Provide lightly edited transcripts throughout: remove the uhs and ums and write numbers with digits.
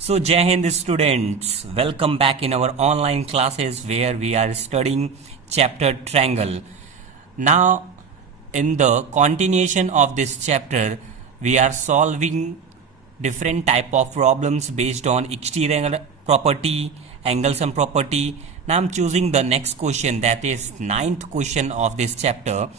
So, Jai Hind students, welcome back in our online classes where we are studying chapter triangle. Now, in the continuation of this chapter, we are solving different type of problems based on exterior property, angle sum property. Now, I'm choosing the next question, that is ninth question of this chapter.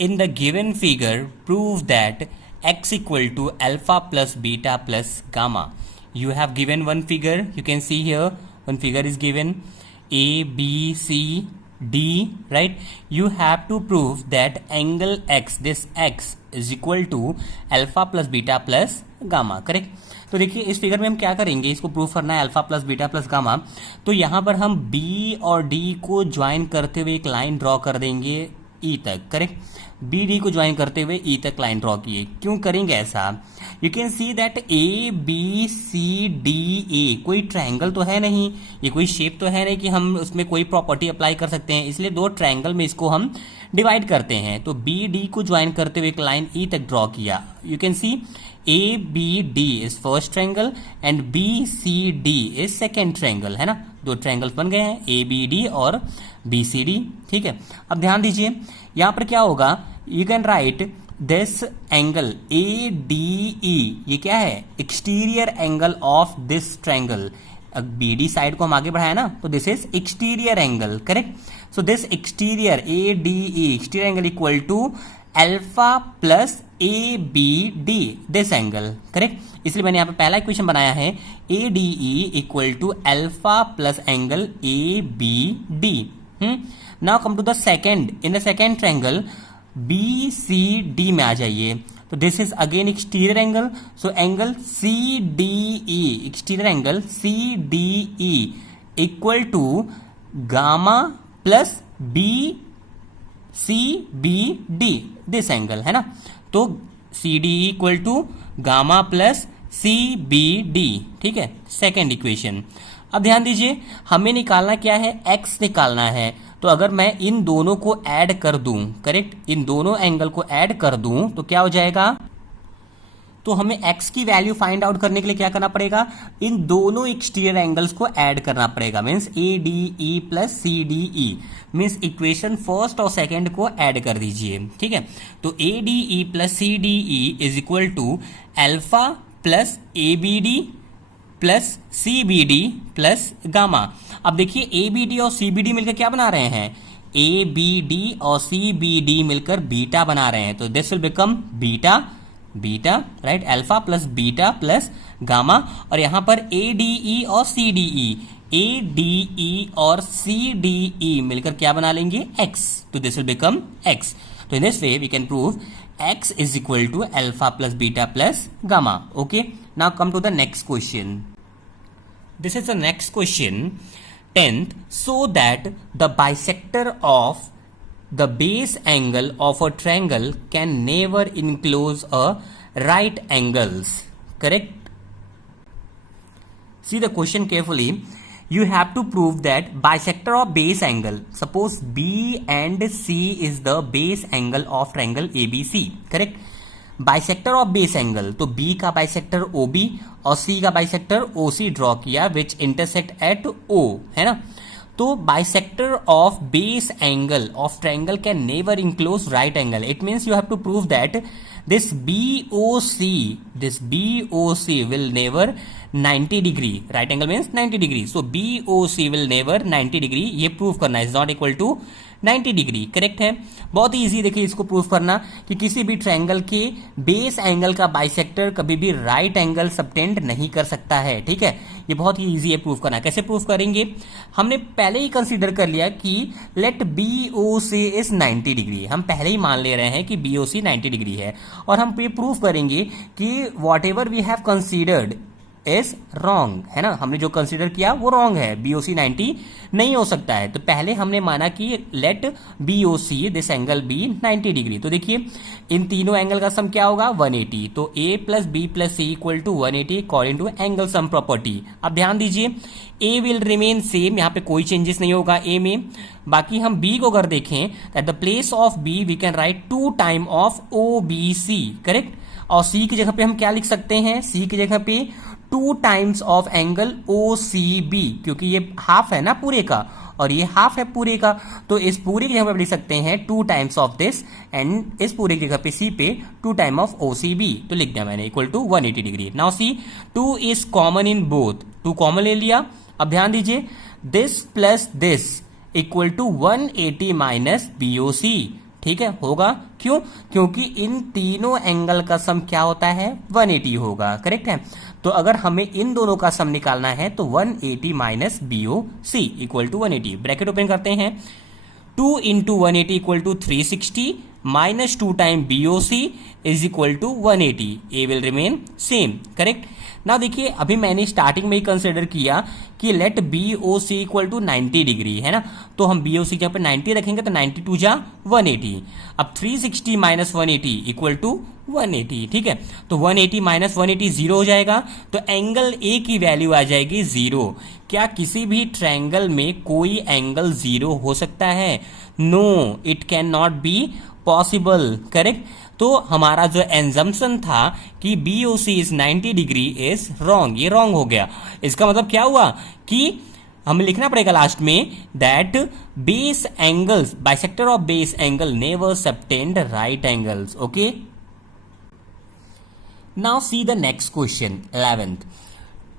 In the given figure, prove that x equal to alpha plus beta plus gamma. You have given one figure, you can see here one figure is given a b c d, right? You have to prove that angle x, this x is equal to alpha plus beta plus gamma, correct? तो देखिए इस figure में हम क्या करेंगे, इसको prove करना है alpha plus beta plus gamma. तो यहाँ पर हम बी और डी को ज्वाइन करते हुए एक लाइन ड्रॉ कर देंगे ई तक, करेक्ट? बी डी को ज्वाइन करते हुए ई तक लाइन ड्रॉ किए। क्यों करेंगे ऐसा? You can see that A B C D A कोई ट्रायंगल तो है नहीं, ये कोई शेप तो है नहीं कि हम उसमें कोई प्रॉपर्टी अप्लाई कर सकते हैं, इसलिए दो ट्रायंगल में इसको हम डिवाइड करते हैं। तो बी डी को ज्वाइन करते हुए एक लाइन ई तक ड्रॉ किया। You can see A B D is first triangle and B C D is second triangle, है ना? दो ट्रायंगल्स बन गए हैं, ए बी डी और बी सी डी, ठीक है? अब ध्यान दीजिए यहां पर क्या होगा, you can write this angle A D E, ये क्या है? Exterior angle of this triangle. B D side को हम आगे बढ़ाया ना, तो this is exterior angle, correct? So this exterior A D E exterior angle equal to alpha plus A B D, this angle, correct? इसलिए मैंने यहां पे पहला इक्वेशन बनाया है A D E equal to alpha plus angle A B D. Now come to the second, in the second triangle B C D में आ जाइए। तो this is again exterior angle, so angle C D E, exterior angle C D E equal to gamma plus B C B D, this angle, है ना? तो C D equal to gamma plus C B D, ठीक है? Second equation. अब ध्यान दीजिए हमें निकालना क्या है, एक्स निकालना है। तो अगर मैं इन दोनों को ऐड कर दूं, करेक्ट, इन दोनों एंगल को ऐड कर दूं तो क्या हो जाएगा? तो हमें x की वैल्यू फाइंड आउट करने के लिए क्या करना पड़ेगा, इन दोनों एक्सटीरियर एंगल्स को ऐड करना पड़ेगा। Means A D E plus C D E, means equation first और सेकंड को ऐड कर दीजिए, ठीक है? तो A D E plus C D E is equal to alpha plus A B D plus C B D plus gamma. अब देखिए ए B D और सी बी डी मिलकर क्या बना रहे हैं, ए बी डी और सी बी डी मिलकर बीटा बना रहे हैं। तो this will become beta beta, right? Alpha plus beta plus gamma. और यहां पर ए डी ई और सी डी ई, ए डी ई और सी डी ई मिलकर क्या बना लेंगे, एक्स। तो दिस विल बिकम एक्स। तो in this way we can prove x is equal to alpha plus beta plus gamma. Okay, now come to the next question. This is the next question, 10th. So that the bisector of the base angle of a triangle can never enclose a right angles, correct? See the question carefully. You have to prove that bisector of base angle, suppose B and C is the base angle of triangle ABC, correct? Bisector of base angle, तो B का bisector OB और C का bisector OC draw किया which intersect at O, है ना? तो bisector of base angle of triangle can never enclose right angle. It means you have to prove that this BOC will never 90 degree, right angle means 90 degree, so BOC will never 90 degree, ये prove करना है, is not equal to 90 degree, correct है? बहुत ही easy देखिए इसको prove करना कि किसी भी ट्रायंगल के बेस एंगल का बाइसेक्टर कभी भी राइट एंगल सबटेंड नहीं कर सकता है, ठीक है? ये बहुत ही इजी है प्रूव करना। कैसे प्रूव करेंगे? हमने पहले ही कंसीडर कर लिया कि let B O C is 90 degree, हम पहले ही मान ले रहे हैं कि बी ओ सी 90 डिग्री है, और हम ये प्रूव करेंगे कि whatever we have considered is wrong, है ना? हमने जो कंसीडर किया वो रॉन्ग है, बीओसी 90 नहीं हो सकता है। तो पहले हमने माना कि let BOC this angle B 90 degree. तो देखिए इन तीनों एंगल का सम क्या होगा, 180। तो A plus B plus C equal to 180 according to angle sum property. अब ध्यान दीजिए ए विल रिमेन सेम, यहाँ पे कोई चेंजेस नहीं होगा ए में। बाकी हम बी को अगर देखें, at the place of B we can write 2 time of O B C, correct? और सी की जगह पे हम क्या लिख सकते हैं, सी की जगह पे two times of angle O C B, क्योंकि ये हाफ है ना पूरे का और ये हाफ है पूरे का, तो इस पूरे की जगह पे लिख सकते हैं two times of this, and इस पूरे की जगह पे सी पे two time of O C B, तो लिख दिया मैंने equal to 180 degree. Now C 2 is common in both, 2 common ले लिया। अब ध्यान दीजिए, this plus this equal to 180 minus BOC, ठीक है, होगा क्यों? क्योंकि इन तीनों एंगल का सम क्या होता है? 180 होगा, करेक्ट है। तो अगर हमें इन दोनों का सम निकालना है तो 180 minus BOC equal to 180, bracket open करते हैं, 2 into 180 equal to 360 minus 2 time BOC is equal to 180, A will remain same, correct. ना देखिए, अभी मैंने स्टार्टिंग में ही कंसिडर किया कि let BOC equal to 90 degree है ना, तो हम BOC जहाँ पे 90 रखेंगे तो 92 जा 180। अब 360 माइनस 180 इक्वल टू 180, ठीक है, तो 180 माइनस 180 जीरो हो जाएगा, तो एंगल ए की वैल्यू आ जाएगी जीरो। क्या किसी भी ट्रायंगल में कोई एंगल जीरो हो सकता है? No, it can not be possible, correct. तो हमारा जो एंजम्पशन था कि BOC is 90 degree is wrong, ये रॉन्ग हो गया। इसका मतलब क्या हुआ कि हमें लिखना पड़ेगा लास्ट में that base angles, bisector of base angle never subtend right angles, okay. Now see the next question 11th।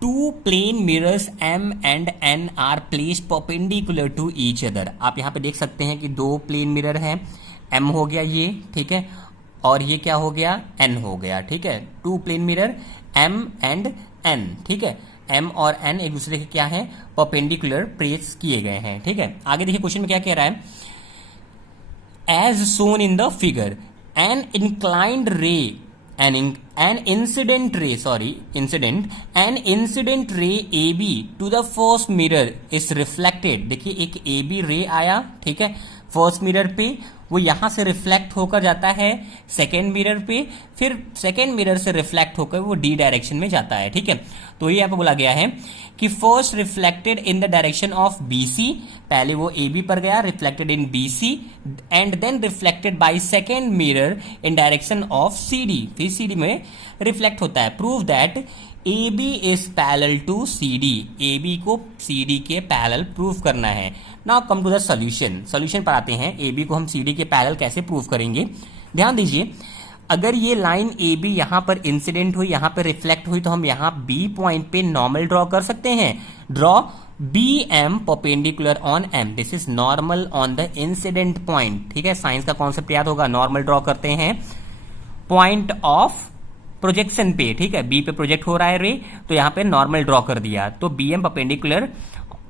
Two plane mirrors M and N are placed perpendicular to each other। आप यहाँ पे देख सकते हैं कि दो plane mirror हैं, M हो गया ये, ठीक है, और ये क्या हो गया? N हो गया, ठीक है। Two plane mirror M and N, ठीक है, M और N एक दूसरे के क्या है? परपेंडिकुलर प्लेस किए गए हैं, ठीक है। आगे देखिए क्वेश्चन में क्या कह रहा है, as shown in the figure an inclined ray an incident ray AB to the first mirror is reflected। देखिए एक AB रे आया, ठीक है, फर्स्ट मिरर पे, वो यहां से रिफ्लेक्ट होकर जाता है सेकेंड मिरर पे, फिर सेकेंड मिरर से रिफ्लेक्ट होकर वो डी डायरेक्शन में जाता है, ठीक है। तो ये यहाँ पे बोला गया है कि first reflected in the direction of BC, पहले वो AB पर गया, reflected in BC, and then reflected by second mirror in direction of CD, फिर CD में रिफ्लेक्ट होता है। Prove that AB is parallel to CD, AB को CD के पैरेलल प्रूव करना है। Now come to the solution पर आते हैं। AB को हम CD के पैरेलल कैसे प्रूव करेंगे? ध्यान दीजिए, अगर ये लाइन AB यहां पर इंसिडेंट हुई, यहां पर रिफ्लेक्ट हुई, तो हम यहां B पॉइंट पे नॉर्मल ड्रॉ कर सकते हैं। Draw BM perpendicular on M, this is normal on the incident point, ठीक है। साइंस का कॉन्सेप्ट याद होगा, नॉर्मल ड्रॉ करते हैं पॉइंट ऑफ प्रोजेक्शन पे, ठीक है, बी पे प्रोजेक्ट हो रहा है रे, तो यहां पे नॉर्मल ड्रॉ कर दिया, तो BM परपेंडिकुलर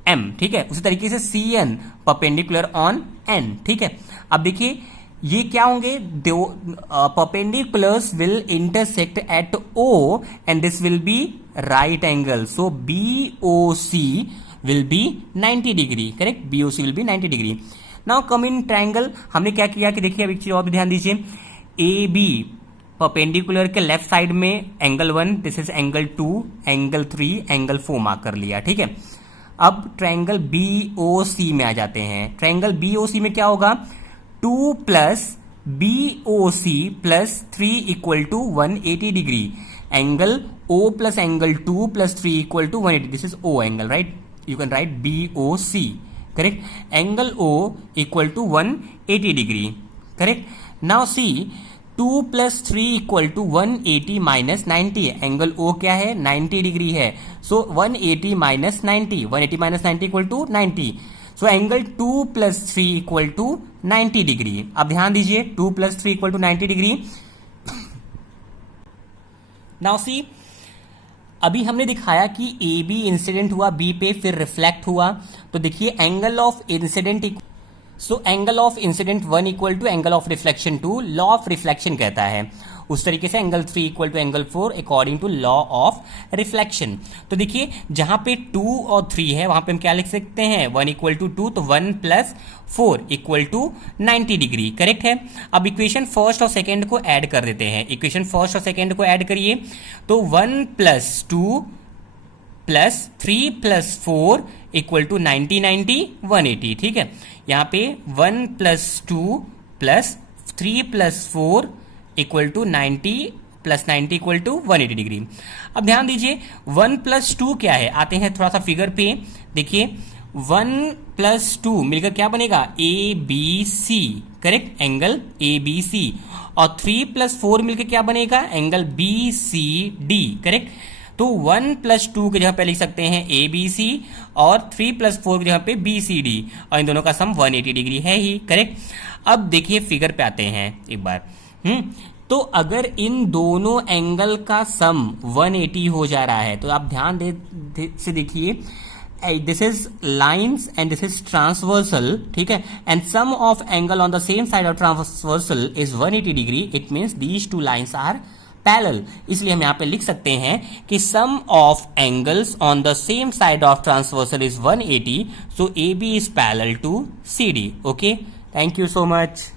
M, ठीक है। उसी तरीके से CN परपेंडिकुलर ऑन N, ठीक है। अब देखिए ये क्या होंगे? Perpendiculars will intersect at O and this will be right angle, so BOC will be 90 degree, correct, BOC will be 90 degree. Now come in triangle, हमने क्या किया कि देखिए अब एक चीज और भी ध्यान दीजिए, AB परपेंडिकुलर के लेफ्ट साइड में angle 1, this is angle 2, angle 3, angle 4 mark कर लिया, ठीक है। अब ट्रायंगल BOC में आ जाते हैं। ट्रायंगल BOC में क्या होगा? 2 plus BOC plus 3 equal to 180 degree, angle O plus angle 2 plus 3 equal to 180, this is O angle, right, you can write BOC, correct. Angle O equal to 180 degree, correct. Now C 2 plus 3 equal to 180 minus 90, angle O क्या है? 90 degree है, so 180 minus 90, 180 minus 90 equal to 90, so angle 2 plus 3 equal to 90 degree. अब ध्यान दीजिए 2 plus 3 equal to 90 degree. Now see, अभी हमने दिखाया कि AB इंसिडेंट हुआ B पे, फिर रिफ्लेक्ट हुआ, तो देखिए angle of incident, so angle of incident 1 equal to angle of reflection 2, law of reflection कहता है। उस तरीके से angle 3 equal to angle 4 according to law of reflection. तो देखिए जहां पे 2 और 3 है वहां पे हम क्या लिख सकते हैं? 1 इक्वल टू 2, तो 1 plus 4 equal to 90 degree, correct है। अब इक्वेशन फर्स्ट और सेकेंड को ऐड कर देते हैं, इक्वेशन फर्स्ट और सेकेंड को ऐड करिए, तो 1 plus 2 plus 3 plus 4 equal to 90 90 180, ठीक है। यहां पे 1 plus 2 plus 3 plus 4 equal to 90 plus 90 equal to 180 degree. अब ध्यान दीजिए 1 प्लस 2 क्या है, आते हैं थोड़ा सा फिगर पे। देखिए 1 प्लस 2 मिलकर क्या बनेगा, A B C, correct, angle A B C. और 3 प्लस 4 मिलकर क्या बनेगा, angle B C D, correct. तो 1 प्लस 2 की जगह पे लिख सकते हैं ए बी सी और 3 प्लस 4 की जगह पे बी सी डी, और इन दोनों का सम 180 डिग्री है ही, करेक्ट। अब देखिए फिगर पे आते हैं एक बार। तो अगर इन दोनों एंगल का सम 180 हो जा रहा है तो आप ध्यान से देखिए, this is lines and this is transversal, ठीक है, and sum of angle on the same side of transversal is 180 degree. It means these two lines are parallel. इसलिए हम यहाँ पे लिख सकते हैं कि sum of angles on the same side of transversal is 180. So AB is parallel to CD. Okay, thank you so much.